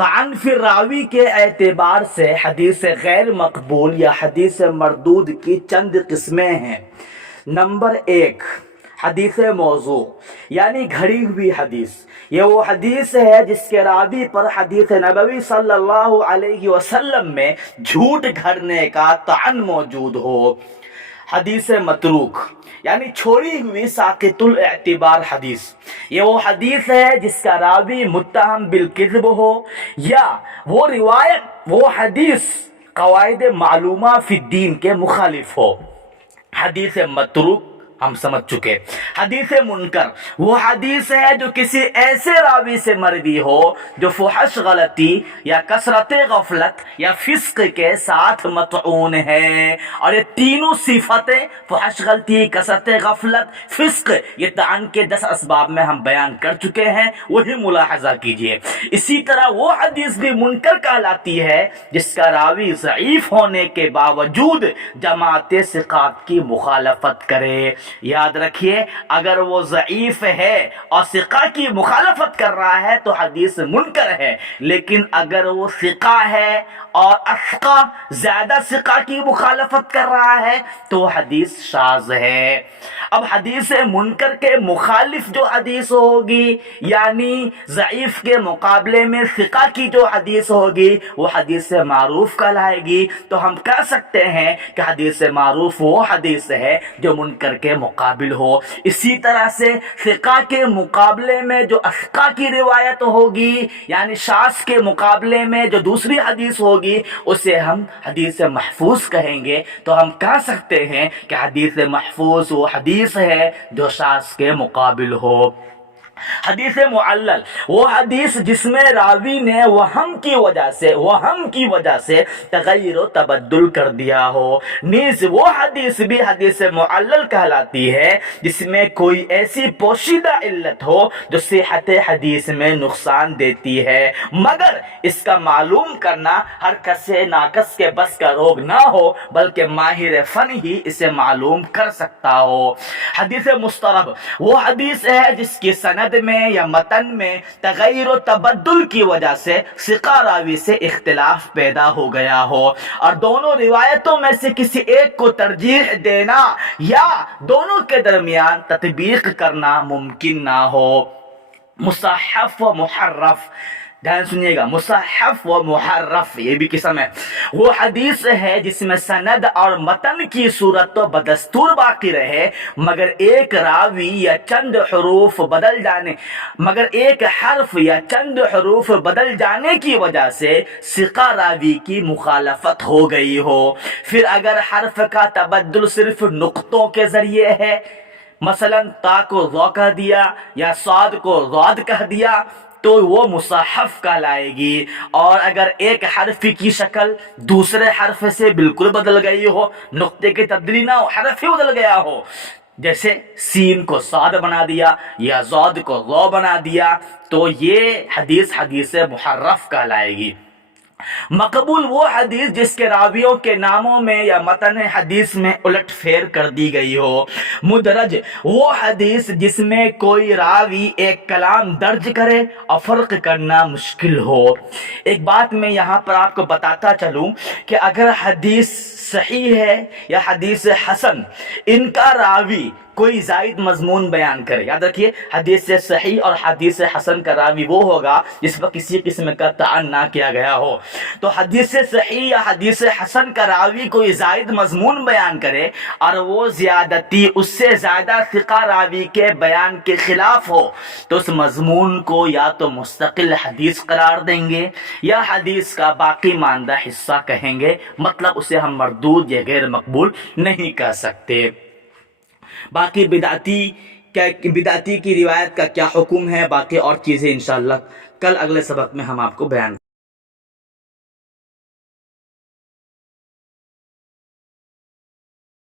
तान फिर रावी के एतबार से हदीस गैर मकबूल या हदीस मरदूद की चंद किस्में हैं। नंबर 1, हदीस मौजू यानी घड़ी हुई हदीस। ये वो हदीस है जिसके रावी पर हदीस नबवी सल्लल्लाहु अलैहि वसल्लम में झूठ घड़ने का तान मौजूद हो। हदीस मतरूक यानी छोड़ी हुई साकितुल एतिबार हदीस। ये वो हदीस है जिसका रावी मुत्तहम बिलकिज़्ब हो या वो रिवायत वो हदीस क़वाइद मालूमा फिद्दीन के मुखालिफ हो। हदीस मतरूक हम समझ चुके। हदीस मुनकर वो हदीस है जो किसी ऐसे रावी से मरवी हो जो फुहश गलती या कसरत गफलत या फिस्क के साथ मतऊन है। और ये तीनों सिफतें फुहश गलती, कसरत गफलत, फिस्क, ये तान के 10 असबाब में हम बयान कर चुके हैं, वही मुलाहजा कीजिए। इसी तरह वो हदीस भी मुनकर कहलाती है जिसका रावी ज़ईफ होने के बावजूद जमात सिकात की मुखालफत करे। याद रखिए, अगर वो ज़ईफ है और सिका की मुखालफत कर रहा है तो हदीस मुनकर है, लेकिन अगर वो सिका है और अस्का ज्यादा सिका की मुखालफत कर रहा है तो हदीस शाज़ है। अब हदीस मुनकर के मुखालिफ जो हदीस होगी यानी ज़ईफ के मुकाबले में सिका की जो हदीस होगी वो हदीस मारूफ कहलाएगी। तो हम कह सकते हैं कि हदीस मारूफ वो हदीस है जो मुनकर के मुकाबिल हो। इसी तरह से सिका के मुकाबले में जो अस्का की रिवायत होगी यानी शाज़ के मुकाबले में जो दूसरी हदीस होगी उसे हम हदीस महफूज कहेंगे। तो हम कह सकते हैं कि हदीस महफूज वो हदीस है जो शाज़ के मुकाबिल हो। हदीस मुअल्लल वो हदीस जिसमें रावी ने वहम की वजह से तगय्युर व तबद्दुल कर दिया हो। नीज वो हदीस भी हदीस मुअल्लल कहलाती है जिसमें कोई ऐसी पोशीदा इल्लत हो जो सिहत हदीस में नुकसान देती है, मगर इसका मालूम करना हर कसे नाकस के बस का रोग ना हो, बल्कि माहिर फन ही इसे मालूम कर सकता हो। हदीस मुस्तरब वो हदीस है जिसकी सनद में या मतन में तगय्युर व तबद्दुल की वजह से सिका रावी से इख्तिलाफ पैदा हो गया हो और दोनों रिवायतों में से किसी एक को तरजीह देना या दोनों के दरमियान तत्बीक करना मुमकिन ना हो। मुसहफ व मुहर्रफ, ध्यान सुनिएगा, मुसहफ व मुहर्रफ ये भी किस्म है। वो हदीस है जिसमें सनद और मतन की सूरत तो बदस्तूर बाकी रहे, मगर एक रावी या चंद हरूफ बदल जाने की वजह से सिका रावी की मुखालफत हो गई हो। फिर अगर हर्फ का तबद्दुल सिर्फ नुक्तों के जरिए है, मसलन ता को ज़ा कह दिया या साद को ज़ाद कह दिया, तो वो मुसहफ कहलाएगी। और अगर एक हर्फ की शक्ल दूसरे हर्फ से बिल्कुल बदल गई हो, नुक्ते की तब्दीली ना हो, हर्फ ही बदल गया हो, जैसे सीन को साद बना दिया या ज़ाद को ज़ा बना दिया, तो ये हदीस मुहर्रफ कहलाएगी। मकबूल वो हदीस जिसके रावियों के नामों में या मतन हदीस में उलट फेर कर दी गई हो। मुदरज वो हदीस जिसमें कोई रावी एक कलाम दर्ज करे और फ़र्क करना मुश्किल हो। एक बात मैं यहाँ पर आपको बताता चलूँ कि अगर हदीस सही है या हदीस हसन, इनका रावी कोई जायद मजमून बयान करे, याद रखिए हदीस से सही और हदीस हसन का रावी वो होगा जिस पर किसी किस्म का तान ना किया गया हो। तो हदीस से सही या हदीस हसन का रावी कोई जायद मजमून बयान करे और वो ज्यादती उससे ज्यादा सिका रावी के बयान के खिलाफ हो, तो उस मजमून को या तो मुस्तकिल हदीस करार देंगे या हदीस का बाकी मानदा हिस्सा कहेंगे, मतलब उसे हम मरदूद या गैर मकबूल नहीं कह सकते। बाकी बिदाती की रिवायत का क्या हुक्म है, बाकी और चीज़ें इंशाअल्लाह कल अगले सबक में हम आपको बयान